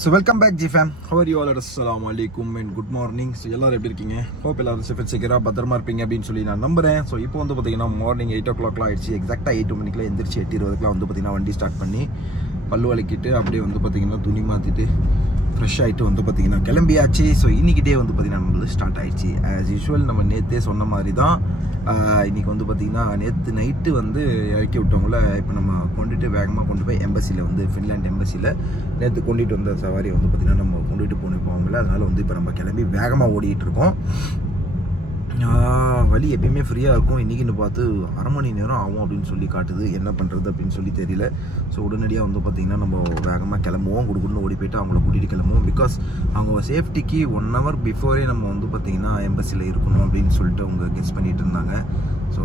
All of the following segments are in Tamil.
So welcome back GFam. How are you all? Assalamu alaikum and good morning. So எல்லாரும் எப்படி இருக்கீங்க? Hope எல்லாரும் சேஃபா செக்யூரா பத்திரமா இருப்பீங்க அப்படினு சொல்லி நான் நம்புறேன். So இப்போ வந்து பாத்தீங்கன்னா மார்னிங் 8 o'clock ஆயிடுச்சு. எக்ஸாக்ட்டா 8 மணிக்குள்ள எந்திரிச்சு 8:20க்குலாம் வந்து பாத்தீங்கன்னா வண்டி ஸ்டார்ட் பண்ணி பல்லு வலிக்கிட்டு அப்படியே வந்து பாத்தீங்கன்னா துணி மாத்திட்டு ஃப்ரெஷ் ஆயிட்டு வந்து பாத்தீங்கன்னா கிளம்பியாச்சு. ஸோ இன்னைக்கு டே வந்து பாத்தீங்கன்னா நம்மளுக்கு ஸ்டார்ட் ஆயிடுச்சு. ஆஸ் யூஷுவல் நம்ம நேற்றே சொன்ன மாதிரி தான் இன்னைக்கு வந்து பாத்தீங்கன்னா நேற்று நைட்டு வந்து இறக்கி விட்டவங்கள இப்போ நம்ம கொண்டுட்டு வேகமாக கொண்டு போய் எம்பசியில் வந்து ஃபின்லாண்ட் எம்பசியில் நேற்று கொண்டுட்டு வந்த சவாரி வந்து பாத்தீங்கன்னா நம்ம கொண்டுட்டு போனவங்கள அதனால வந்து இப்போ நம்ம கிளம்பி வேகமாக ஓடிட்டு இருக்கோம். வழி எப்பயுமே ஃப்ரீயாக இருக்கும். இன்றைக்கின்னு பார்த்து அரை மணி நேரம் ஆகும் அப்படின்னு சொல்லி காட்டுது. என்ன பண்ணுறது அப்படின்னு சொல்லி தெரியல. ஸோ உடனடியாக வந்து பார்த்திங்கன்னா நம்ம வேகமாக கிளம்புவோம். குடுக்குன்னு ஓடி போய்ட்டு அவங்கள கூட்டிகிட்டு கிளம்புவோம். பிகாஸ் அவங்க சேஃப்டிக்கு 1 hour பிஃபோரே நம்ம வந்து பார்த்திங்கன்னா எம்பசியில் இருக்கணும் அப்படின்னு சொல்லிட்டு அவங்க கெஸ் பண்ணிகிட்டு இருந்தாங்க. ஸோ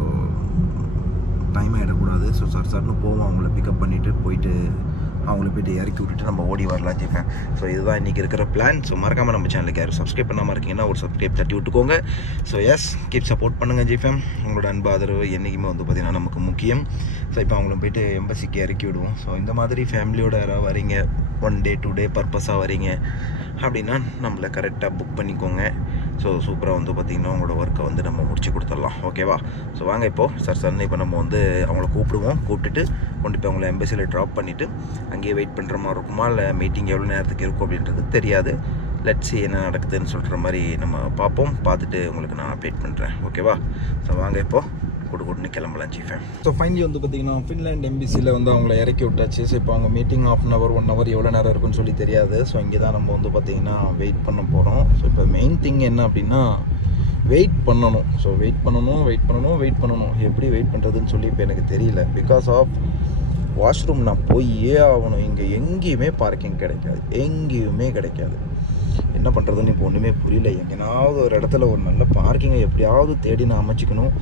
டைம் ஆகிடக்கூடாது. ஸோ சர்னு போவோம். அவங்கள பிக்கப் பண்ணிவிட்டு போயிட்டு அவங்கள போய்ட்டு இறக்கி விட்டுட்டு நம்ம ஓடி வரலாம் ஜெயிப்பேன். ஸோ இதுதான் இன்றைக்கி இருக்கிற பிளான். ஸோ மறக்காமல் நம்ம சேனலுக்கு யாரும் சப்ஸ்கிரைப் பண்ணாமல் இருக்கீங்கன்னா ஒரு சப்ஸ்கிரைப் தட்டி விட்டுக்கோங்க. ஸோ எஸ் கீப் சப்போர்ட் பண்ணுங்கள் ஜெயிப்பேன். உங்களோட அன்பு ஆதரவு என்றைக்குமே வந்து பார்த்திங்கன்னா நமக்கு முக்கியம். ஸோ இப்போ அவங்கள போய்ட்டு எம்பசிக்கு இறக்கி விடுவோம். ஸோ இந்த மாதிரி ஃபேமிலியோட யாராவது வரீங்க 1 day 2 day பர்பஸாக வரீங்க அப்படின்னா நம்மளை கரெக்டாக புக் பண்ணிக்கோங்க. ஸோ சூப்பராக வந்து பார்த்திங்கன்னா உங்களோட ஒர்க்கை வந்து நம்ம முடிச்சு கொடுத்துடலாம். ஓகேவா? ஸோ வாங்க இப்போது சர்னு இப்போ நம்ம வந்து அவங்கள கூப்பிட்டுட்டு கொண்டு போய் அவங்கள எம்பசியில் ட்ராப் பண்ணிவிட்டு அங்கேயே வெயிட் பண்ணுற மாதிரி இருக்குமா இல்லை மீட்டிங் எவ்வளோ நேரத்துக்கு இருக்கும் அப்படின்றது தெரியாது. லெட்ஸ் என்ன நடக்குதுன்னு சொல்கிற மாதிரி நம்ம பார்ப்போம். பார்த்துட்டு உங்களுக்கு நான் அப்டேட் பண்ணுறேன். ஓகேவா? ஸோ வாங்க இப்போது கூட்டுன்னு கிளம்பலாம் ஜிஃபேம். ஸோ ஃபைனலி வந்து பார்த்தீங்கன்னா ஃபின்லாண்ட் எம்பசியில் வந்து அவங்கள இறக்கி விட்டாச்சு. ஸோ இப்போ அவங்க மீட்டிங் 1/2 hour 1 hour எவ்வளோ நேரம் இருக்குன்னு சொல்லி தெரியாது. ஸோ இங்கே தான் நம்ம வந்து பார்த்திங்கன்னா வெயிட் பண்ண போகிறோம். ஸோ இப்போ மெயின் திங் என்ன அப்படின்னா வெயிட் பண்ணணும். ஸோ வெயிட் பண்ணணும். எப்படி வெயிட் பண்ணுறதுன்னு சொல்லி இப்போ எனக்கு தெரியல. பிகாஸ் ஆஃப் வாஷ்ரூம் நான் போயே ஆகணும். இங்கே எங்கேயுமே பார்க்கிங் கிடைக்காது. என்ன பண்ணுறதுன்னு இப்போ ஒன்றுமே புரியல. எங்கேனாவது ஒரு இடத்துல ஒரு நல்ல பார்க்கிங்கை எப்படியாவது தேடி நான் அமைச்சிக்கணும்.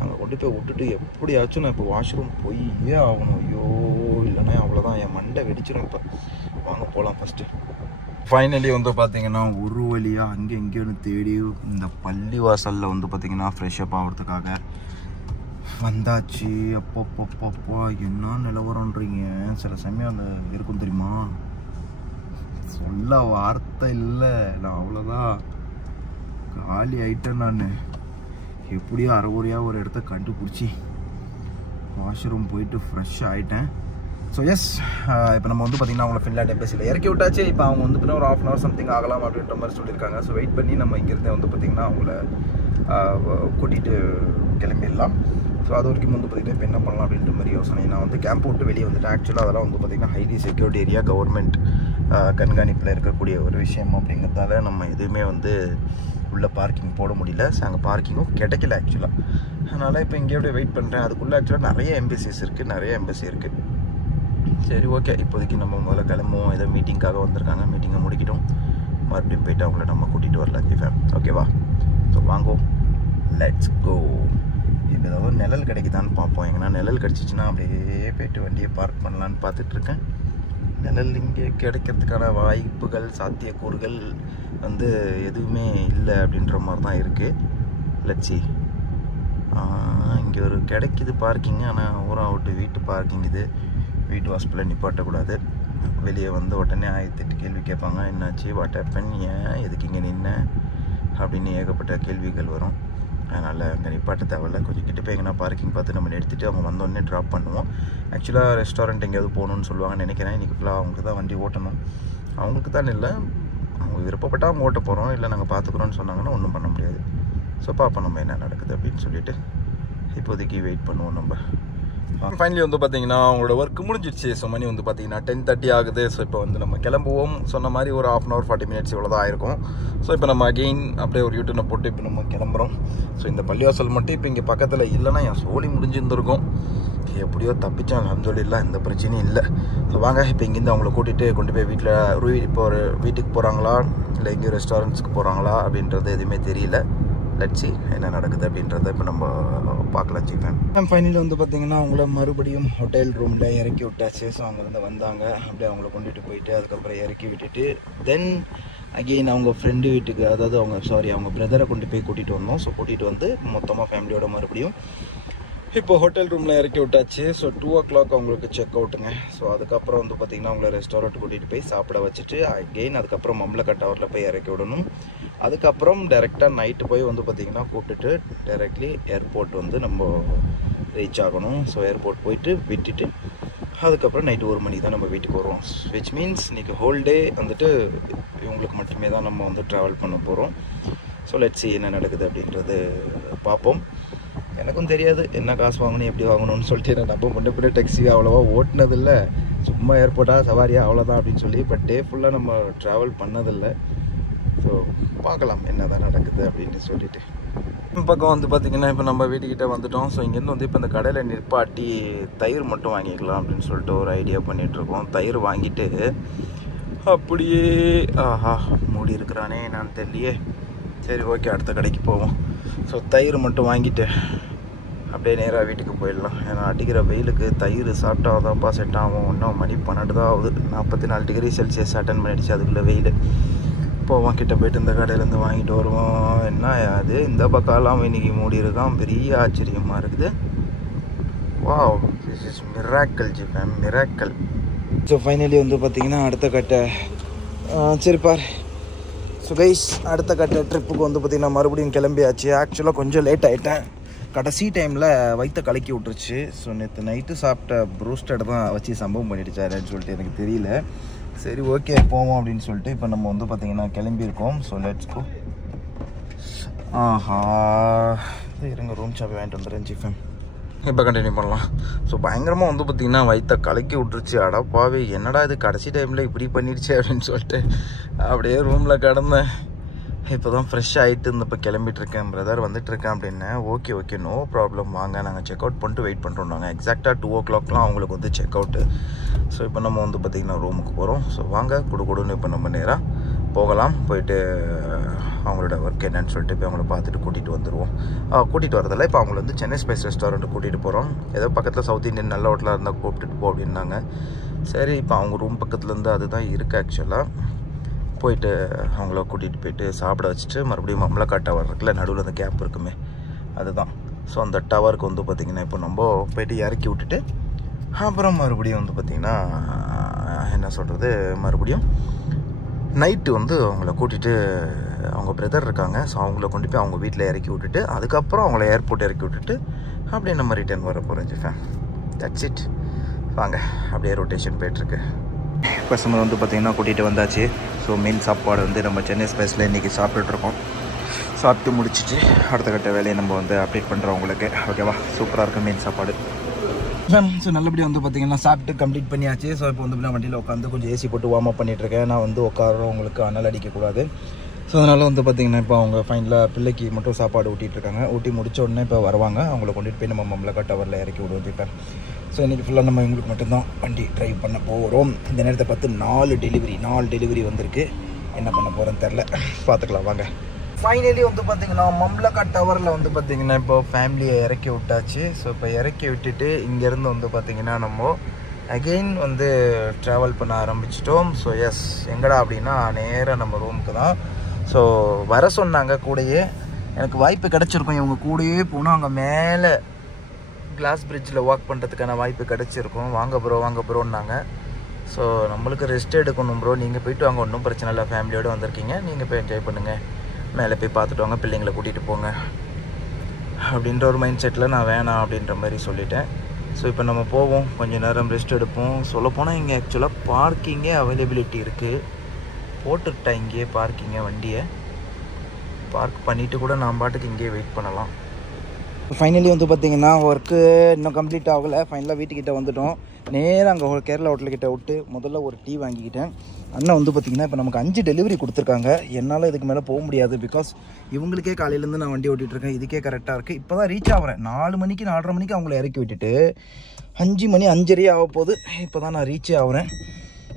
அங்கே கொண்டு போய் விட்டுட்டு எப்படியாச்சும் நான் இப்போ வாஷ்ரூம் போயே ஆகணும். ஐயோ இல்லைன்னா அவ்வளோதான், என் மண்டை வெடிச்சிடும். இப்போ வாங்க போகலாம் ஃபஸ்ட்டு. ஃபைனலி வந்து பார்த்திங்கன்னா ஒரு வழியாக அங்கே எங்கேயோன்னு தேடி இந்த பள்ளி வாசலில் வந்து பார்த்திங்கன்னா ஃப்ரெஷ்அப் ஆகிறதுக்காக வந்தாச்சு. அப்பப்பப்பப்பா என்ன நிலவரன்றீங்க. சில சமயம் அந்த இருக்கும் தெரியுமா, சொல்ல வார்த்தை இல்லை. நான் அவ்வளோதான் காலி ஆகிட்டேன். நான் எப்படியோ அரைகுறையாக ஒரு இடத்த கண்டுபிடிச்சி வாஷ்ரூம் போயிட்டு ஃப்ரெஷ் ஆகிட்டேன். ஸோ எஸ் இப்போ நம்ம வந்து பார்த்திங்கன்னா அவங்கள ஃபின்லாண்ட் எம்பசியில் இறக்கி விட்டாச்சு. இப்போ அவங்க வந்து பார்த்தீங்கன்னா ஒரு 1/2 hour சம்திங் ஆகலாம் அப்படின்ற மாதிரி சொல்லியிருக்காங்க. ஸோ வெயிட் பண்ணி நம்ம இங்கேருந்தே வந்து பார்த்திங்கன்னா அவங்கள கூட்டிகிட்டு கிளம்பிடலாம். ஸோ அது வரைக்கும் வந்து பார்த்திங்கன்னா இப்போ என்ன பண்ணலாம் அப்படின்ற மாதிரி யோசனை. நான் வந்து கேம்ப் விட்டு வெளியே வந்துட்டு ஆக்சுவலாக அதெல்லாம் வந்து பார்த்திங்கன்னா ஹைலி செக்யூரிட்டி ஏரியா, கவர்மெண்ட் கண்காணிப்பில் இருக்கக்கூடிய ஒரு விஷயம் அப்படிங்கிறதால நம்ம எதுவுமே வந்து உள்ளே பார்க்கிங் போட முடியல. ஸோ அங்கே பார்க்கிங்கும் கிடைக்கல ஆக்சுவலாக. அதனால் இப்போ இங்கே அப்படியே வெயிட் பண்ணுறேன். அதுக்குள்ளே ஆக்சுவலாக நிறைய எம்பசி இருக்குது. சரி ஓகே, இப்போதைக்கு நம்ம முதல்ல கிளம்புவோம். ஏதோ மீட்டிங்காக வந்திருக்காங்க. மீட்டிங்கை முடிக்கிட்டோம். மறுபடியும் போய்ட்டு அவங்கள நம்ம கூட்டிகிட்டு வரலாம் ஜிஃபேம். ஓகேவா? ஸோ வாங்கோ, லெட்ஸ் கோ. இப்போ ஏதாவது நிழல் கிடைக்குதான்னு பார்ப்போம். எங்கன்னா நிழல் கிடச்சிச்சின்னா அப்படியே போய்ட்டு வண்டியை பார்க் பண்ணலான்னு பார்த்துட்ருக்கேன். நிழல் இங்கே கிடைக்கிறதுக்கான வாய்ப்புகள், சாத்தியக்கூறுகள் வந்து எதுவுமே இல்லை அப்படின்ற மாதிரி தான் இருக்குது. லட்சி இங்கே ஒரு கிடைக்கிது பார்க்கிங். ஆனால் ஊரா விட்டு வீட்டு பார்க்கிங் இது. வீட்டு வாசலில் நிப்பாட்டக்கூடாது. வெளியே வந்து உடனே 1008 கேள்வி கேட்பாங்க. என்னாச்சு, வாட் ஹேப்பன், ஏன் எதுக்கு இங்கே நின்ன அப்படின்னு ஏகப்பட்ட கேள்விகள் வரும். அதனால் அங்கே நிப்பாட்ட தேவையில்ல. கொஞ்சம் கிட்ட போய் எங்கன்னா பார்க்கிங் பார்த்து நம்ம எடுத்துகிட்டு அவங்க வந்தோடனே ட்ராப் பண்ணுவோம். ஆக்சுவலாக ரெஸ்டாரண்ட் எங்கேயாவது போகணுன்னு சொல்லுவாங்கன்னு நினைக்கிறேன். இன்றைக்கி ஃபுல்லாக அவங்களுக்கு தான் வண்டி ஓட்டணும். அவங்களுக்கு தான் இல்லை, அவங்க விருப்பப்பட்டால் அவங்க ஓட்ட போகிறோம். இல்லை நாங்கள் பார்த்துக்குறோன்னு சொன்னாங்கன்னா ஒன்றும் பண்ண முடியாது. ஸோ பார்ப்போம் நம்ம என்ன நடக்குது அப்படின்னு சொல்லிட்டு இப்போதைக்கு வெயிட் பண்ணுவோம் நம்ம. ஃபைனலி வந்து பார்த்திங்கன்னா அவங்களோட ஒர்க் முடிஞ்சிடுச்சு. ஸோ மணி வந்து பார்த்திங்கன்னா 10:30 ஆகுது. ஸோ இப்போ வந்து நம்ம கிளம்புவோம். சொன்ன மாதிரி ஒரு 1/2 hour 40 minutes இவ்வளோ தான் ஆயிருக்கும். ஸோ இப்போ நம்ம அகெயின் அப்படியே ஒரு யூட்டர்னை போட்டு இப்போ நம்ம கிளம்புறோம். ஸோ இந்த பள்ளிவாசல் மட்டும் இப்போ இங்கே பக்கத்தில் இல்லைன்னா என் சோலி முடிஞ்சிருந்துருக்கும். எப்படியோ தப்பிச்சோம், அல்ஹம்துலில்லாஹ், எந்த பிரச்சனையும் இல்லை. ஸோ வாங்க இப்போ இங்கேருந்து அவங்கள கூட்டிகிட்டு கொண்டு போய் வீட்டில் இப்போ ஒரு வீட்டுக்கு போகிறாங்களா இல்லை எங்கேயும் ரெஸ்டாரண்ட்ஸுக்கு போகிறாங்களா அப்படின்றது எதுவுமே தெரியல. லட்சி என்ன நடக்குது அப்படின்றத இப்போ நம்ம பார்க்கலாம் ஜிஃபேம். ஃபைனலி வந்து பார்த்திங்கன்னா அவங்கள மறுபடியும் ஹோட்டல் ரூமில் இறக்கி விட்டாச்சு. ஸோ அவங்க வந்தாங்க. அப்படியே அவங்கள கொண்டுட்டு போயிட்டு அதுக்கப்புறம் இறக்கி விட்டுட்டு தென் அகெயின் அவங்க ஃப்ரெண்டு வீட்டுக்கு, அதாவது அவங்க பிரதரை கொண்டு போய் கூட்டிகிட்டு வந்தோம். ஸோ கூட்டிகிட்டு வந்து மொத்தமாக ஃபேமிலியோட மறுபடியும் இப்போ ஹோட்டல் ரூமில் இறக்கி விட்டாச்சு. ஸோ 2 o'clock அவங்களுக்கு செக் அவுட்டுங்க. ஸோ அதுக்கப்புறம் வந்து பார்த்திங்கன்னா அவங்கள ரெஸ்டாரண்ட் கூட்டிகிட்டு போய் சாப்பிட வச்சுட்டு அகெயின் அதுக்கப்புறம் மம்லக்கட் டவரில் போய் இறக்கி விடணும். அதுக்கப்புறம் டைரெக்டாக நைட்டு போய் வந்து பார்த்திங்கன்னா கூப்பிட்டுட்டு டைரெக்ட்லி ஏர்போர்ட் வந்து நம்ம ரீச் ஆகணும். ஸோ ஏர்போர்ட் போயிட்டு விட்டுட்டு அதுக்கப்புறம் நைட்டு 1 மணிக்கு தான் நம்ம வீட்டுக்கு வருவோம். விச் மீன்ஸ் இன்றைக்கி ஹோல் டே வந்துட்டு இவங்களுக்கு மட்டுமே தான் நம்ம வந்து ட்ராவல் பண்ண போகிறோம். ஸோ லெட்ஸ் see என்ன நடக்குது அப்படின்றது பார்ப்போம். எனக்கும் தெரியாது என்ன காசு வாங்கணும் எப்படி வாங்கணும்னு சொல்லிட்டு நம்ம முன்ன பின்ன டாக்ஸி அவ்வளோவா ஓட்டினதில்லை. சும்மா ஏர்போர்ட்டாக சவாரியா அவ்வளோதான் அப்படின்னு சொல்லி. பட் டே ஃபுல்லாக நம்ம ட்ராவல் பண்ணதில்லை. ஸோ பார்க்கலாம் என்ன தான் நடக்குது அப்படின்னு சொல்லிட்டு. பக்கம் வந்து பார்த்திங்கன்னா இப்போ நம்ம வீட்டுக்கிட்ட வந்துட்டோம். ஸோ இங்கேருந்து வந்து இப்போ இந்த கடையில் நிற்பாட்டி தயிர் மட்டும் வாங்கிக்கலாம் அப்படின்னு சொல்லிட்டு ஒரு ஐடியா பண்ணிகிட்ருக்கோம். தயிர் வாங்கிட்டு அப்படியே ஆஹா மூடி இருக்கிறானே நான் தெரியலையே. சரி ஓகே அடுத்த கடைக்கு போவோம். ஸோ தயிர் மட்டும் வாங்கிட்டு அப்படியே நேராக வீட்டுக்கு போயிடலாம். ஏன்னா அடிக்கிற வெயிலுக்கு தயிர் சாப்பிட்டாதான்ப்பா செட் ஆகும். இன்னும் மணி 12 தான் ஆகுது. 44 டிகிரி செல்சியஸ் அட்டன் பண்ணிடுச்சு அதுக்குள்ளே வெயில். போவோம் கிட்ட போய்ட்டு இந்த கடையிலேருந்து வாங்கிட்டு வருவோம். என்ன அது இந்த பக்கம்லாம் இன்றைக்கி மூடி இருக்கான். பெரிய ஆச்சரியமாக இருக்குது. Wow this is miracle G fam miracle. So finally வந்து பார்த்திங்கன்னா அடுத்த கட்டை சரி பார். ஸோ கைஸ் அடுத்த கட்ட ட்ரிப்புக்கு வந்து பார்த்திங்கன்னா மறுபடியும் கிளம்பியாச்சு. ஆக்சுவலாக கொஞ்சம் லேட் ஆகிட்டேன். கடைசி டைமில் வயிற்ற கலக்கி விட்டுருச்சு. ஸோ நேற்று நைட்டு சாப்பிட்ட ப்ரூஸ்டட் தான் வச்சு சம்பவம் பண்ணிடுச்சாருன்னு சொல்லிட்டு எனக்கு தெரியல. சரி ஓகே போவோம் அப்படின்னு சொல்லிட்டு இப்போ நம்ம வந்து பார்த்திங்கன்னா கிளம்பியிருக்கோம். So let's go. ஆஹா இருங்க ரூம் சாப்பி வாங்கிட்டு வந்துடுறேன் ஜிஃபேம். இப்போ கண்டினியூ பண்ணலாம். ஸோ பயங்கரமாக வந்து பார்த்திங்கன்னா வயிற்ற கலக்கி விட்டுருச்சு. அடப்பாவே என்னடா இது கடைசி டைமில் இப்படி பண்ணிடுச்சு அப்படின்னு சொல்லிட்டு அப்படியே ரூமில் கிடந்தேன். இப்போ தான் ஃப்ரெஷ் ஆகிட்டு இந்த இப்போ கிளம்பிட்டுருக்கேன். பிரதர் வந்துட்டுருக்கேன் அப்படின்னேன். ஓகே ஓகே நோ ப்ராப்ளம் வாங்க நாங்கள் செக் அவுட் பண்ணிட்டு வெயிட் பண்ணுறோம். நாங்கள் எக்ஸாக்டாக 2 o'clockலாம் அவங்களுக்கு வந்து செக் அவுட்டு. ஸோ இப்போ நம்ம வந்து பார்த்திங்கன்னா ரூமுக்கு போகிறோம். ஸோ வாங்க கொடுன்னு இப்போ நம்ம நேராக போகலாம். போயிட்டு அவங்களோட ஒர்க் என்னன்னு சொல்லிட்டு இப்போ அவங்கள பார்த்துட்டு கூட்டிகிட்டு வந்துடுவோம். கூட்டிகிட்டு வரதில்ல இப்போ அவங்கள வந்து சென்னை ஸ்பைஸ் ரெஸ்டாரண்ட்டு கூட்டிகிட்டு போகிறோம். ஏதோ பக்கத்தில் சவுத் இந்தியன் நல்ல ஹோட்டலாக இருந்தால் கூப்பிட்டுட்டு போ அப்படின்னாங்க. சரி இப்போ அவங்க ரூம் பக்கத்துலேருந்து அதுதான் இருக்குது. ஆக்சுவலாக போயிட்டு அவங்கள கூட்டிகிட்டு போயிட்டு சாப்பிட வச்சுட்டு மறுபடியும் மம்லக்கட் டவர் இருக்குல்ல நடுவில் அந்த கேப் இருக்குமே அதுதான். ஸோ அந்த டவருக்கு வந்து பார்த்திங்கன்னா இப்போ நம்ம போயிட்டு இறக்கி விட்டுட்டு அப்புறம் மறுபடியும் வந்து பார்த்திங்கன்னா என்ன சொல்கிறது மறுபடியும் நைட்டு வந்து அவங்கள கூட்டிகிட்டு அவங்க பிரதர் இருக்காங்க. ஸோ அவங்கள கொண்டு போய் அவங்க வீட்டில் இறக்கி விட்டுட்டு அதுக்கப்புறம் அவங்கள ஏர்போர்ட் இறக்கி விட்டுட்டு அப்படியே நம்ம ரிட்டர்ன் வர போகிறோம் ஜிஃபேன். That's it. வாங்க அப்படியே ரொட்டேஷன் போயிட்டுருக்கு. கஸ்டமர் வந்து பார்த்திங்கன்னா கூட்டிகிட்டு வந்தாச்சு. ஸோ மெயின் சாப்பாடு வந்து நம்ம சென்னை ஸ்பைஸில் இன்றைக்கி சாப்பிட்டுட்ருக்கோம். சாப்பிட்டு முடிச்சுட்டு அடுத்த கட்ட வேலையை நம்ம வந்து அப்டேட் பண்ணுறோம் உங்களுக்கு. ஓகேவா சூப்பராக இருக்கும் மெயின் சாப்பாடு. ஸோ நல்லபடியாக வந்து பார்த்திங்கன்னா சாப்பிட்டு கம்ப்ளீட் பண்ணியாச்சு. ஸோ இப்போ வந்து வண்டியில் உட்காந்து கொஞ்சம் ஏசி போட்டு வார்ம் அப் பண்ணிகிட்ருக்கேன். நான் வந்து உட்காரோம் உங்களுக்கு அனல் அடிக்கக்கூடாது. ஸோ அதனால் வந்து பார்த்திங்கன்னா இப்போ அவங்க ஃபைனலாக பிள்ளைக்கு மட்டும் சாப்பாடு ஊட்டிகிட்ருக்காங்க. ஊட்டி முடித்த உடனே இப்போ வருவாங்க. அவங்கள கொண்டுட்டு போய் நம்ம மம்லக்கட் டவரில் இறக்கி விடுவோம் இப்போ. ஸோ இன்றைக்கி ஃபுல்லாக நம்ம எங்களுக்கு மட்டும்தான் வண்டி ட்ரைவ் பண்ண போகிறோம். இந்த நேரத்தை பார்த்து 4 டெலிவரி வந்திருக்கு. என்ன பண்ண போகிறேன்னு தெரில, பார்த்துக்கலாம் வாங்க. ஃபைனலி வந்து பார்த்திங்கன்னா மம்லக்கட் டவரில் வந்து பார்த்திங்கன்னா இப்போ ஃபேமிலியை இறக்கி விட்டாச்சு. ஸோ இப்போ இறக்கி விட்டுட்டு இங்கேருந்து வந்து பார்த்திங்கன்னா நம்ம அகெயின் வந்து ட்ராவல் பண்ண ஆரம்பிச்சிட்டோம். ஸோ எஸ் எங்கடா அப்படின்னா நேராக நம்ம ரூமுக்கு தான். ஸோ வர சொன்னாங்க கூடயே. எனக்கு வாய்ப்பு கிடச்சிருக்கும் இவங்க கூடயே போனால் அங்கே மேலே கிளாஸ் பிரிட்ஜில் வாக் பண்ணுறதுக்கான வாய்ப்பு கிடச்சிருக்கும். வாங்க ப்ரோன்னாங்க. ஸோ நம்மளுக்கு ரெஸ்ட் எடுக்கணும் ப்ரோ, நீங்கள் போய்ட்டு வாங்க ஒன்றும் பிரச்சனை இல்லை, ஃபேமிலியோடு வந்திருக்கீங்க, நீங்கள் போய் என்ஜாய் பண்ணுங்கள், மேலே போய் பார்த்துட்டு வாங்க, பிள்ளைங்களை கூட்டிகிட்டு போங்க அப்படின்ற ஒரு மைண்ட் செட்டில் நான் வேணாம் அப்படின்ற மாதிரி சொல்லிட்டேன். ஸோ இப்போ நம்ம போவோம், கொஞ்சம் நேரம் ரெஸ்ட் எடுப்போம். சொல்லப்போனால் இங்கே ஆக்சுவலாக பார்க்கிங்கே அவைலபிலிட்டி இருக்குது. போட்டுக்கிட்டேன் இங்கேயே பார்க்கிங்கை, வண்டியை பார்க் பண்ணிவிட்டு கூட நான் பாட்டுக்கு இங்கேயே வெயிட் பண்ணலாம். ஃபைனலி வந்து பார்த்திங்கன்னா ஒர்க்கு இன்னும் கம்ப்ளீட் ஆகலை. ஃபைனலாக வீட்டுக்கிட்ட வந்துவிட்டோம். நேராக அங்கே கேரளா ஹோட்டல்கிட்ட விட்டு முதல்ல ஒரு டீ வாங்கிக்கிட்டேன். அண்ணன் வந்து பார்த்திங்கன்னா இப்போ நமக்கு 5 டெலிவரி கொடுத்துருக்காங்க. என்னால் இதுக்கு மேலே போக முடியாது. பிகாஸ் இவங்களுக்கே காலையிலேருந்து நான் வண்டி ஓட்டிகிட்ருக்கேன். இதுக்கே கரெக்டாக இருக்குது. இப்போ தான் ரீச் ஆகிறேன். 4 மணிக்கு 4:30 மணிக்கு அவங்கள இறக்கி விட்டுட்டு 5 மணி 5:30 ஆக போகுது. இப்போ தான் நான் ரீச்சே ஆகிறேன்.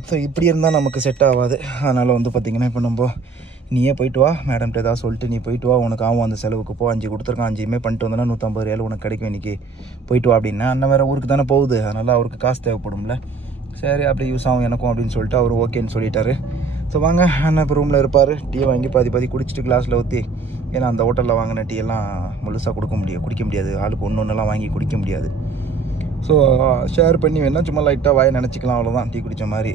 ஸோ இப்படி இருந்தால் நமக்கு செட் ஆகாது. அதனால் வந்து பார்த்திங்கன்னா இப்போ நம்ம நீயே போயிட்டு வா, மேடம்கிட்ட ஏதாவது சொல்லிட்டு நீ போயிட்டு வா, உனக்கு ஆகும் அந்த செலவுக்கு போ, 5 கொடுத்துருக்கான், 5மே பண்ணிட்டு வந்தோன்னா 150 ரூபாய் உனக்கு கிடைக்கும் இன்றைக்கி, போயிட்டு வா அப்படின்னா. அண்ணன் வேறு ஊருக்கு தானே போகுது, அதனால் அவருக்கு காசு தேவைப்படும்ல. சரி அப்படி யூஸ் ஆகும் எனக்கும் அப்படின்னு சொல்லிட்டு அவர் ஓகேன்னு சொல்லிட்டாரு. ஸோ வாங்க அண்ணா இப்போ ரூமில் இருப்பார். டீ வாங்கி பாதி குடிச்சிட்டு கிளாஸில் ஊற்றி, ஏன்னா அந்த ஹோட்டலில் வாங்கின டீ எல்லாம் முழுசாக குடிக்க முடியாது, ஆளுக்கு ஒன்றுலாம் வாங்கி குடிக்க முடியாது. ஸோ ஷேர் பண்ணி வேணால் சும்மா லைட்டாக வாயை நினச்சிக்கலாம், அவ்வளோதான் டீ குடித்த மாதிரி.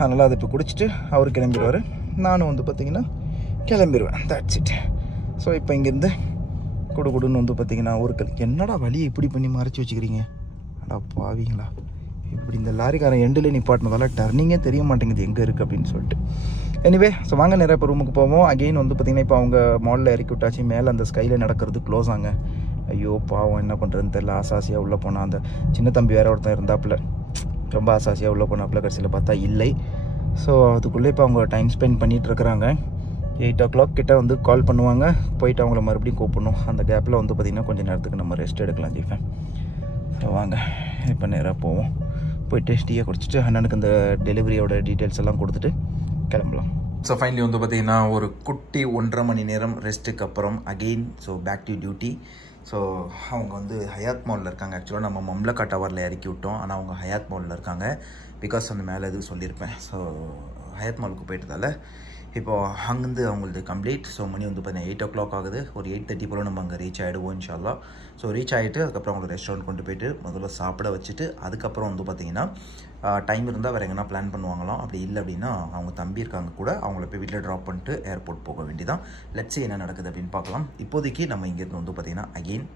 அதனால் அதை இப்போ குடிச்சிட்டு அவர் கிளம்பிடுவார், நானும் வந்து பார்த்திங்கன்னா கிளம்பிடுவேன். That's it. ஸோ இப்போ இங்கேருந்து குடுன்னு வந்து பார்த்திங்கன்னா என்னடா வழியை இப்படி பண்ணி மறைச்சி வச்சுக்கிறீங்க, அடா பாவீங்களா, இப்படி இந்த லாரிக்காரன் எண்டில் நிப்பாட்டினதால டர்னிங்கே தெரிய மாட்டேங்குது எங்கே இருக்குது அப்படின்னு சொல்லிட்டு. எனிவே ஸோ வாங்க நேராக இப்போ ரூமுக்கு போவோம். அகெயின் வந்து பார்த்திங்கன்னா இப்போ அவங்க மாலில் இறக்கி விட்டாச்சு. மேலே அந்த ஸ்கையில் நடக்கிறது க்ளோஸ் ஆங்க. ஐயோ பாவம், என்ன பண்ணுறதுன்னு தெரியல. ஆசாசியாக உள்ளே போனால் அந்த சின்ன தம்பி வேறு ஒருத்தன் இருந்தாப்புல, ரொம்ப ஆசாசியாக உள்ளே போனாப்புல, கடைசியில் பார்த்தா இல்லை. ஸோ அதுக்குள்ளே இப்போ அவங்க டைம் ஸ்பெண்ட் பண்ணிகிட்ருக்குறாங்க. 8 o'clock கிட்டே வந்து கால் பண்ணுவாங்க, போயிட்டு அவங்கள மறுபடியும் கூப்பிடணும். அந்த கேப்பில் வந்து பார்த்திங்கன்னா கொஞ்சம் நேரத்துக்கு நம்ம ரெஸ்ட் எடுக்கலாம் ஜீஃபேன். ஸோ வாங்க இப்போ நேராக போவோம். போயிட்டு டீயை குடிச்சிட்டு அண்ணனுக்கு இந்த டெலிவரியோட டீட்டெயில்ஸ் எல்லாம் கொடுத்துட்டு கிளம்பலாம். ஸோ ஃபைனலி வந்து பார்த்திங்கன்னா ஒரு குட்டி 1.5 மணி நேரம் ரெஸ்ட்டுக்கு அப்புறம் again back to duty. So அவங்க வந்து ஹயாத் மாலில் இருக்காங்க. ஆக்சுவலாக நம்ம மம்லக்கா டவரில் இறக்கி விட்டோம், ஆனால் அவங்க ஹயாத் மாலில் இருக்காங்க. பிகாஸ் அந்த மேலே எதுவும் சொல்லியிருப்பேன். ஸோ ஹயாத் மாலுக்கு போயிட்டதால இப்போது அங்கேருந்து அவங்களுக்கு கம்ப்ளீட். ஸோ மணி வந்து பார்த்தீங்கன்னா 8 o'clock ஆகுது. ஒரு 8:30 போல் நம்ம அங்கே ரீச் ஆகிடுவோம் இன்ஷால்லா. ஸோ ரீச் ஆகிட்டு அதுக்கப்புறம் அவங்களை ரெஸ்டாரண்ட் கொண்டு போயிட்டு முதல்ல சாப்பிட வச்சுட்டு, அதுக்கப்புறம் வந்து பார்த்திங்கன்னா டைம் இருந்தால் வேறு எங்கன்னா பிளான் பண்ணுவாங்களாம். அப்படி இல்லை அப்படின்னா அவங்க தம்பி இருக்காங்க கூட, அவங்கள போய் வீட்டில் ட்ராப் பண்ணிட்டு ஏர்போர்ட் போக வேண்டியதான். லெட்ஸ் see என்ன நடக்குது அப்படின்னு பார்க்கலாம். இப்போதைக்கு நம்ம இங்கேருந்து வந்து பார்த்திங்கன்னா அகெயின்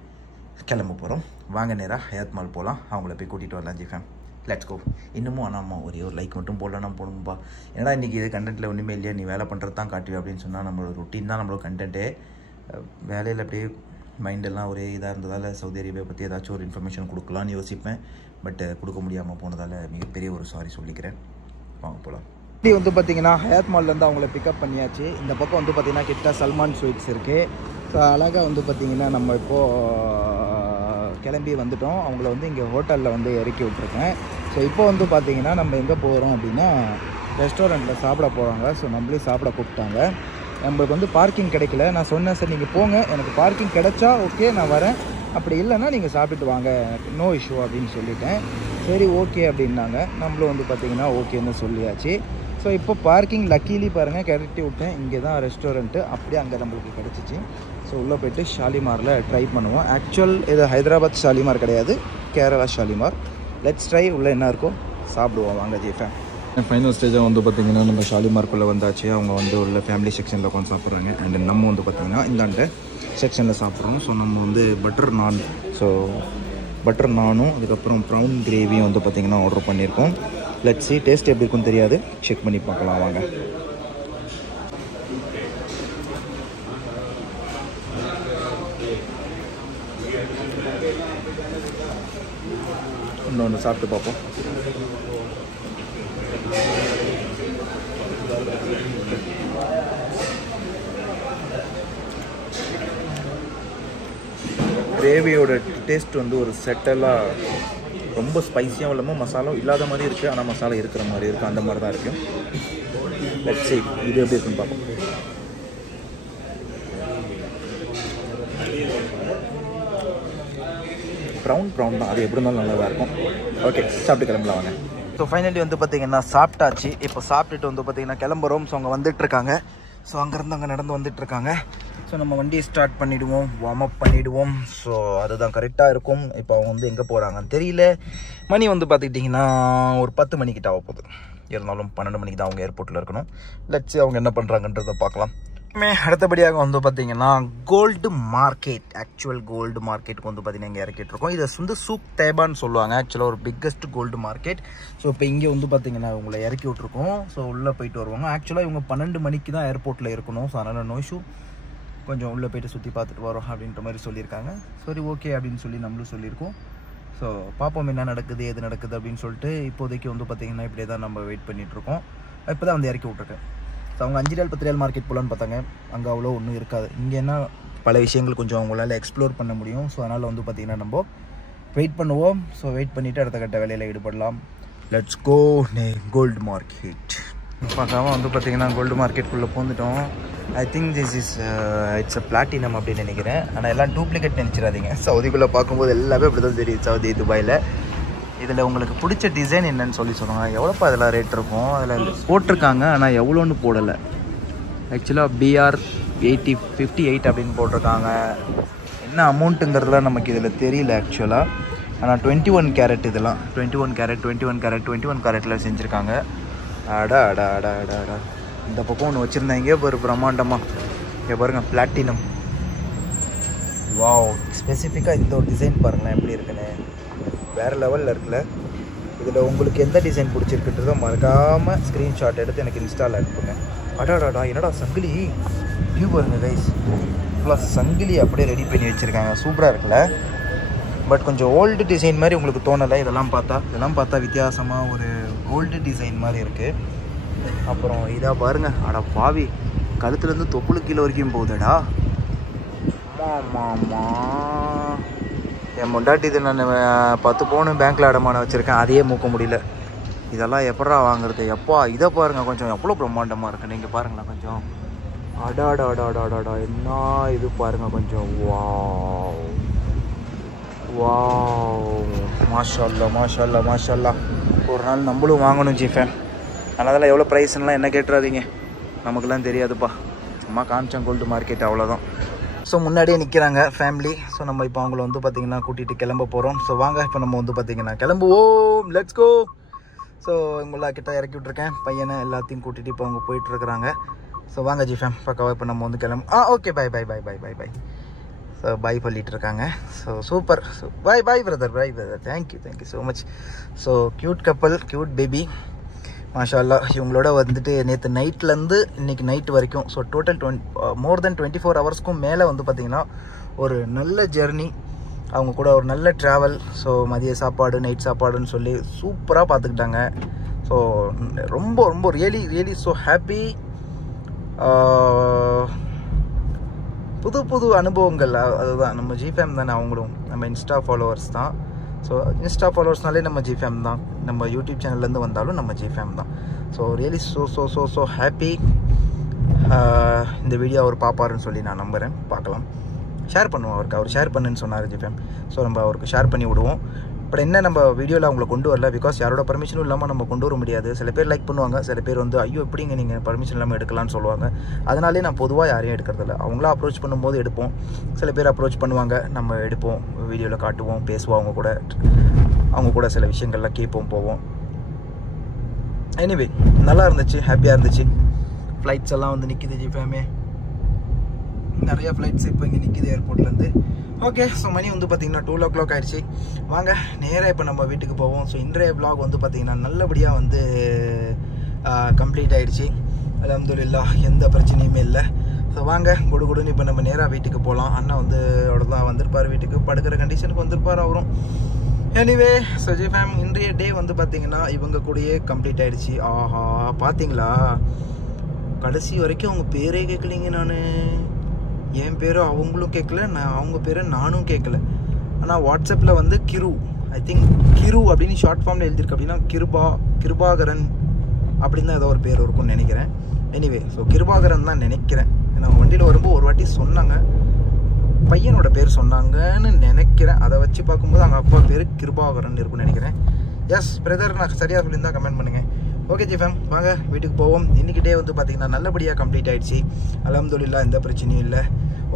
கிளம்ப போகிறோம். வாங்க நேராக ஹயாத் மால் போகலாம், அவங்கள போய் கூட்டிகிட்டு வரலாம் ஜிஃபேம். Let's go. இன்னமும் ஆனால் ஒரே ஒரு லைக் மட்டும் போடலாம் போடணும்பா. ஏன்னா இன்றைக்கி இது கண்டென்ட்டில் ஒன்றுமே இல்லையா, நீ வேலை பண்ணுறது தான் காட்டுவே அப்படின்னு சொன்னால் நம்மளோட ரொட்டீன் தான் நம்மளோட கண்டென்ட்டே. வேலையில் அப்படியே மைண்டெல்லாம் ஒரே இதாக இருந்ததால் சவுதி அரேபியா பற்றி ஏதாச்சும் ஒரு இன்ஃபர்மேஷன் கொடுக்கலான்னு யோசிப்பேன். பட் கொடுக்க முடியாமல் போனதால் மிகப்பெரிய ஒரு சாரி சொல்லிக்கிறேன். வாங்க போகலாம். இப்படி வந்து பார்த்திங்கன்னா ஹயாத் மால்லேருந்து அவங்கள பிக்கப் பண்ணியாச்சு. இந்த பக்கம் வந்து பார்த்திங்கன்னா கிட்ட சல்மான் ஸ்வீட்ஸ் இருக்குது. ஸோ அழகாக வந்து பார்த்திங்கன்னா நம்ம இப்போது கிளம்பி வந்துட்டோம். அவங்கள வந்து இங்கே ஹோட்டலில் வந்து இறக்கி விட்ருக்கேன். ஸோ இப்போ வந்து பார்த்திங்கன்னா நம்ம எங்கே போகிறோம் அப்படின்னா ரெஸ்டாரண்ட்டில் சாப்பிட போகிறாங்க. ஸோ நம்மளே சாப்பிட கூப்பிட்டாங்க. நம்மளுக்கு வந்து பார்க்கிங் கிடைக்கல. நான் சொன்னேன், சார் நீங்கள் போங்க, எனக்கு பார்க்கிங் கிடைச்சா ஓகே நான் வரேன், அப்படி இல்லைன்னா நீங்கள் சாப்பிட்டுட்டு வாங்க, நோ இஷ்யூ அப்படின்னு சொல்லிட்டேன். சரி ஓகே அப்படின்னாங்க. நம்மளும் வந்து பார்த்திங்கன்னா ஓகேன்னு சொல்லியாச்சு. ஸோ இப்போ பார்க்கிங் லக்கீலி பாருங்கள் கிடைட்டி விட்டேன். இங்கே தான் ரெஸ்டாரண்ட்டு, அப்படியே அங்கே நம்மளுக்கு கிடச்சிச்சு. ஸோ உள்ளே போய்ட்டு ஷாலிமாரில் ட்ரை பண்ணுவோம். ஆக்சுவல் இது ஹைதராபாத் ஷாலிமார் கிடையாது, கேரளா ஷாலிமார். Let's try. உள்ளே என்ன இருக்கோ சாப்பிடுவோம் வாங்க ஜிஃபேன். ஃபைனல் ஸ்டேஜாக வந்து பார்த்திங்கன்னா நம்ம ஷாலிமார்க்குள்ளே வந்தாச்சு. அவங்க வந்து உள்ள ஃபேமிலி செக்ஷனில் உட்காந்து சாப்பிட்றாங்க. அண்ட் நம்ம வந்து பார்த்திங்கன்னா இந்தாண்ட செக்ஷனில் சாப்பிட்றோம். ஸோ நம்ம வந்து பட்டர் நான், ஸோ பட்டர் நானும் அதுக்கப்புறம் ப்ரௌன் கிரேவியும் வந்து பார்த்திங்கன்னா ஆர்டர் பண்ணியிருக்கோம். லெட்ஸ் see டேஸ்ட் எப்படி இருக்குன்னு தெரியாது, செக் பண்ணி பார்க்கலாம் வாங்க. இன்னொன்று சாப்பிட்டு பார்ப்போம். கிரேவியோட டேஸ்ட் வந்து ஒரு செட்டலாக, ரொம்ப ஸ்பைஸியாக இல்லாமல் மசாலா இல்லாத மாதிரி இருக்குது, ஆனால் மசாலா இருக்கிற மாதிரி இருக்குது, அந்த மாதிரி தான் இருக்குது. லெட்ஸ் see இது எப்படி இருக்குன்னு பார்ப்போம். ப்ரௌன் தான், அது எப்படி இருந்தாலும் நல்லா தான் இருக்கும். ஓகே சாப்பிட்டு கிளம்பலாம் வாங்க. ஸோ ஃபைனலி வந்து பார்த்திங்கன்னா சாப்பிட்டாச்சு. இப்போ சாப்பிட்டுட்டு வந்து பார்த்திங்கன்னா கிளம்புறோம். ஸோ அவங்க வந்துட்டுருக்காங்க. ஸோ அங்கேருந்து அங்கே நடந்து வந்துட்டுருக்காங்க. ஸோ நம்ம வண்டியை ஸ்டார்ட் பண்ணிவிடுவோம், வார்ம் அப் பண்ணிவிடுவோம். ஸோ அதுதான் கரெக்டாக இருக்கும். இப்போ அவங்க வந்து எங்கே போகிறாங்கன்னு தெரியல. மணி வந்து பார்த்துக்கிட்டிங்கன்னா ஒரு 10 மணிக்கிட்ட ஆக போகுது. இருந்தாலும் 12 மணிக்கு தான் அவங்க ஏர்போர்ட்டில் இருக்கணும். லட்சி அவங்க என்ன பண்ணுறாங்கன்றதை பார்க்கலாம். அடுத்தபடியாக வந்து பார்த்திங்கன்னா கோல்டு மார்க்கெட், ஆக்சுவல் கோல்டு மார்க்கெட்டுக்கு வந்து பார்த்திங்கன்னா இங்கே இறக்கிட்டுருக்கோம். இதை வந்து சூக் தேபான்னு சொல்லுவாங்க. ஆக்சுவலாக ஒரு பிக்கஸ்ட் கோல்டு மார்க்கெட். ஸோ இப்போ இங்கே வந்து பார்த்திங்கன்னா இவங்களை இறக்கி விட்ருக்கோம். ஸோ உள்ளே போயிட்டு வருவாங்க. ஆக்சுவலாக இவங்க 12 மணிக்கு தான் ஏர்போர்ட்டில் இருக்கணும். ஸோ அதனால் நோ இஷ்யூ, கொஞ்சம் உள்ளே போய்ட்டு சுற்றி பார்த்துட்டு வரோம் அப்படின்ற மாதிரி சொல்லியிருக்காங்க. சரி ஓகே அப்படின்னு சொல்லி நம்மளும் சொல்லியிருக்கோம். ஸோ பார்ப்போம் என்ன நடக்குது எது நடக்குது அப்படின்னு சொல்லிட்டு. இப்போதைக்கு வந்து பார்த்திங்கன்னா இப்படியே தான் நம்ம வெயிட் பண்ணிகிட்ருக்கோம். இப்போ தான் வந்து இறக்கி விட்ருக்கேன். ஸோ அவங்க 5 ரியால் 10 ரியால் மார்க்கெட் போகலான்னு பார்த்தாங்க. அங்கே அவ்வளோ ஒன்றும் இருக்காது. இங்கே என்ன பல விஷயங்கள் கொஞ்சம் அவங்களால எக்ஸ்ப்ளோர் பண்ண முடியும். ஸோ அதனால் வந்து பார்த்திங்கன்னா நம்ம வெயிட் பண்ணுவோம். ஸோ வெயிட் பண்ணிவிட்டு அடுத்த கட்ட வேலையில் ஈடுபடலாம். Let's go gold market. பார்க்காம வந்து பார்த்திங்கன்னா கோல்டு மார்க்கெட்டுக்குள்ளே போந்துட்டோம். I think this is it's a platinum அப்படின்னு நினைக்கிறேன். ஆனால் எல்லாம் டூப்ளிகேட் நினச்சிடாதீங்க. சவுதிக்குள்ளே பார்க்கும்போது எல்லாமே அப்படி தான் தெரியுது. சவுதி துபாயில் இதில் உங்களுக்கு பிடிச்ச டிசைன் என்னன்னு சொல்லுங்கள். எவ்வளோப்பா அதில் ரேட் இருக்கும்? அதில் போட்டிருக்காங்க, ஆனால் எவ்வளோன்னு போடலை. ஆக்சுவலாக BR 58 அப்படின்னு போட்டிருக்காங்க. என்ன அமௌண்ட்டுங்கிறதுலாம் நமக்கு இதில் தெரியல ஆக்சுவலாக. ஆனால் 21 கேரட் இதெல்லாம் 21 கேரட்டில் செஞ்சுருக்காங்க. அடா அடா அடா அடா அடா. இந்த பக்கம் ஒன்று வச்சுருந்தாங்க ஒரு பிரம்மாண்டமாக. இங்கே பாருங்கள், பிளாட்டினம். வாவ், ஸ்பெசிஃபிக்காக இந்த ஒரு டிசைன் பாருங்களேன் எப்படி இருக்குன்னு. வேறு லெவலில் இருக்குல்ல. இதில் உங்களுக்கு எந்த டிசைன் பிடிச்சிருக்குன்றதோ மறக்காமல் ஸ்க்ரீன்ஷாட் எடுத்து எனக்கு இன்ஸ்டாவில் அனுப்புங்க. அடாடாடா, என்னடா சங்கிலி வியூ பாருங்கள் கைஸ். ப்ளஸ் சங்கிலி அப்படியே ரெடி பண்ணி வச்சுருக்காங்க. சூப்பராக இருக்குல்ல. பட் கொஞ்சம் ஓல்டு டிசைன் மாதிரி உங்களுக்கு தோணலை. இதெல்லாம் பார்த்தா வித்தியாசமாக ஒரு ஓல்டு டிசைன் மாதிரி இருக்குது. அப்புறம் இதாக பாருங்கள். அடா பாவி, கழுத்துலேருந்து தொப்புளு கீழே வரைக்கும் போகுதுடா. ஆமாம்மா, என் முண்டாட்டி இது நான் 10 பவுன் பேங்க்கில் அடமான வச்சுருக்கேன், அதையே மூக்க முடியல. இதெல்லாம் எப்படா வாங்குறது? எப்பா இதை பாருங்கள், கொஞ்சம் எவ்வளோ பிரம்மாண்டமாக இருக்குது. நீங்கள் பாருங்களேன் கொஞ்சம். அடாடாடாடாடாடா, என்ன இது பாருங்கள் கொஞ்சம். வாவ் வாவ், மாஷல்லா மாஷல்லா மாஷல்லா. ஒரு நாள் நம்மளும் வாங்கணும் ஜிஃபேம். அதனால் எவ்வளோ ப்ரைஸ்லாம் என்ன கேட்டுறாதீங்க, நமக்குலாம் தெரியாதுப்பா. சும்மா காமிச்சங்கோல்டு மார்க்கெட், அவ்வளோதான். ஸோ முன்னாடியே நிற்கிறாங்க ஃபேமிலி. ஸோ நம்ம இப்போ அவங்கள வந்து பார்த்திங்கன்னா கூட்டிகிட்டு கிளம்ப போகிறோம். ஸோ வாங்க இப்போ நம்ம வந்து பார்த்திங்கன்னா கிளம்புவோம். Let's go. ஸோ இவங்களா கிட்ட இறக்கி விட்ருக்கேன் பையனை, எல்லாத்தையும் கூட்டிகிட்டு இப்போ அவங்க போயிட்டுருக்குறாங்க. ஸோ வாங்க ஜிஃபேம் பக்காவாக இப்போ நம்ம வந்து okay, bye bye bye bye bye bye. So bye சொல்லிட்டு இருக்காங்க. So super. So bye brother, thank you so much. So cute couple, cute baby, மாஷா அல்லா. இவங்களோட வந்துட்டு நேற்று நைட்லேருந்து இன்றைக்கி நைட் வரைக்கும், ஸோ டோட்டல் மோர் தென் 24 ஹவர்ஸ்க்கும் மேலே வந்து பார்த்திங்கன்னா ஒரு நல்ல ஜெர்னி, அவங்க கூட ஒரு நல்ல ட்ராவல். ஸோ மதிய சாப்பாடு, நைட் சாப்பாடுன்னு சொல்லி சூப்பராக பார்த்துக்கிட்டாங்க. ஸோ ரொம்ப ரொம்ப ரியலி ஸோ ஹாப்பி. புது அனுபவங்கள். அதுதான் நம்ம ஜிஃபேம் தானே, அவங்களும் நம்ம இன்ஸ்டா ஃபாலோவர்ஸ் தான். ஸோ இன்ஸ்டா ஃபாலோவர்ஸ்னாலே நம்ம ஜிஃபேம் தான். நம்ம யூடியூப் சேனல்லேருந்து வந்தாலும் நம்ம ஜிஃபேம் தான். So really so happy. இந்த வீடியோ அவர் பார்ப்பாருன்னு சொல்லி நான் நம்புகிறேன். பார்க்கலாம், ஷேர் பண்ணுவோம் அவருக்கு. அவர் ஷேர் பண்ணுன்னு சொன்னார் ஜிஃபேம். ஸோ நம்ம அவருக்கு ஷேர் பண்ணி விடுவோம். பட் என்ன, நம்ம வீடியோவில் அவங்கள கொண்டு வரல, பிகாஸ் யாரோட பர்மிஷனும் இல்லாமல் நம்ம கொண்டு வர முடியாது. சில பேர் லைக் பண்ணுவாங்க, சில பேர் வந்து ஐயோ எப்படிங்க நீங்கள் பர்மிஷன் இல்லாமல் எடுக்கலான்னு சொல்லுவாங்க. அதனாலே நான் பொதுவாக யாரையும் எடுக்கிறதில்ல. அவங்களா அப்ரோச் பண்ணும்போது எடுப்போம், சில பேர் அப்ரோச் பண்ணுவாங்க, நம்ம எடுப்போம், வீடியோவில் காட்டுவோம், பேசுவோம், அவங்க கூட சில விஷயங்கள்லாம் கேட்போம், போவோம். எனிவே நல்லா இருந்துச்சு, ஹாப்பியாக இருந்துச்சு. ஃப்ளைட்ஸ் எல்லாம் வந்து நிற்கிது ஜிஃபேமே, நிறையா ஃப்ளைட்ஸ் இப்போ இங்கே நிற்கிது ஏர்போர்ட்லேருந்து. ஓகே, ஸோ மணி வந்து பார்த்திங்கன்னா 2 o'clock ஆகிடுச்சு. வாங்க நேராக இப்போ நம்ம வீட்டுக்கு போவோம். ஸோ இன்றைய vlog வந்து பார்த்திங்கன்னா நல்லபடியாக வந்து கம்ப்ளீட் ஆகிடுச்சு. அல்ஹம்துலில்லாஹ், எந்த பிரச்சனையுமே இல்லை. ஸோ வாங்க குடுன்னு இப்போ நம்ம நேராக வீட்டுக்கு போகலாம். அண்ணா வந்து அவ்வளோதான் வந்திருப்பார், வீட்டுக்கு படுக்கிற கண்டிஷனுக்கு வந்திருப்பார் அவரும். எனிவே ஸோ ஜிஃபேம் இன்றைய டே வந்து பார்த்திங்கன்னா இவங்க கூடயே கம்ப்ளீட் ஆகிடுச்சு. ஆஹா, பார்த்தீங்களா, கடைசி வரைக்கும் அவங்க பேரே கேட்கலிங்க. நான் என் பேரும் அவங்களும் கேட்கல, அவங்க பேரை நானும் கேட்கல. ஆனால் வாட்ஸ்அப்பில் வந்து ஐ திங்க் கிரு அப்படின்னு ஷார்ட் ஃபார்மில் எழுதியிருக்கு. அப்படின்னா கிருபாகரன் அப்படின்னு தான் ஏதோ ஒரு பேர் இருக்கும்னு நினைக்கிறேன். எனிவே ஸோ கிருபாகரன் தான் நினைக்கிறேன். ஏன்னா வண்டியில் வரும்போது ஒரு வாட்டி சொன்னாங்க, பையனோட பேர் சொன்னாங்கன்னு நினைக்கிறேன். அதை வச்சு பார்க்கும்போது அவங்க அப்பா பேர் கிருபாகரன் இருக்குன்னு நினைக்கிறேன். எஸ் பிரதர், நான் சரியாக சொல்லியிருந்தா கமெண்ட் பண்ணுங்கள். ஓகே ஜிஃபேம், வாங்க வீட்டுக்கு போவோம். இன்றைக்கி டே வந்து பார்த்திங்கன்னா நல்லபடியாக கம்ப்ளீட் ஆகிடுச்சு. அல்ஹம்துலில்லாஹ், எந்த பிரச்சனையும் இல்லை.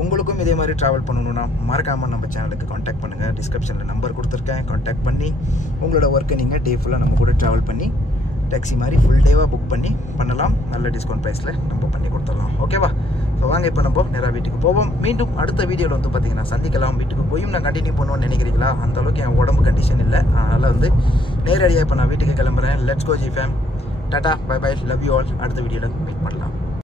உங்களுக்கும் இதே மாதிரி ட்ராவல் பண்ணணுன்னா மறக்காமல் நம்ம சேனலுக்கு காண்டாக்ட் பண்ணுங்கள். டிஸ்கிரிப்ஷனில் நம்பர் கொடுத்துருக்கேன், காண்டாக்ட் பண்ணி உங்களோட ஒர்க்கை நீங்கள் டே ஃபுல்லாக நம்ம கூட ட்ராவல் பண்ணி டாக்ஸி மாதிரி ஃபுல் டேவாக புக் பண்ணலாம். நல்ல டிஸ்கவுண்ட் ப்ரைஸில் நம்ம பண்ணி கொடுத்துடலாம். ஓகேவா? ஸோ வாங்க இப்போ நம்ம நேராக வீட்டுக்கு போவோம். மீண்டும் அடுத்த வீடியோவில் வந்து பார்த்திங்கன்னா சந்திக்கலாம். வீட்டுக்கு போயும் நான் கண்டினியூ பண்ணுவேன்னு நினைக்கிறீங்களா? அந்தளவுக்கு என் உடம்பு கண்டிஷன் இல்லை. அதனால் வந்து நேரடியாக இப்போ நான் வீட்டுக்கு கிளம்புறேன். Let's go G fam. டாடா, bye bye, love you all. அடுத்த வீடியோவில் மீட் பண்ணலாம்.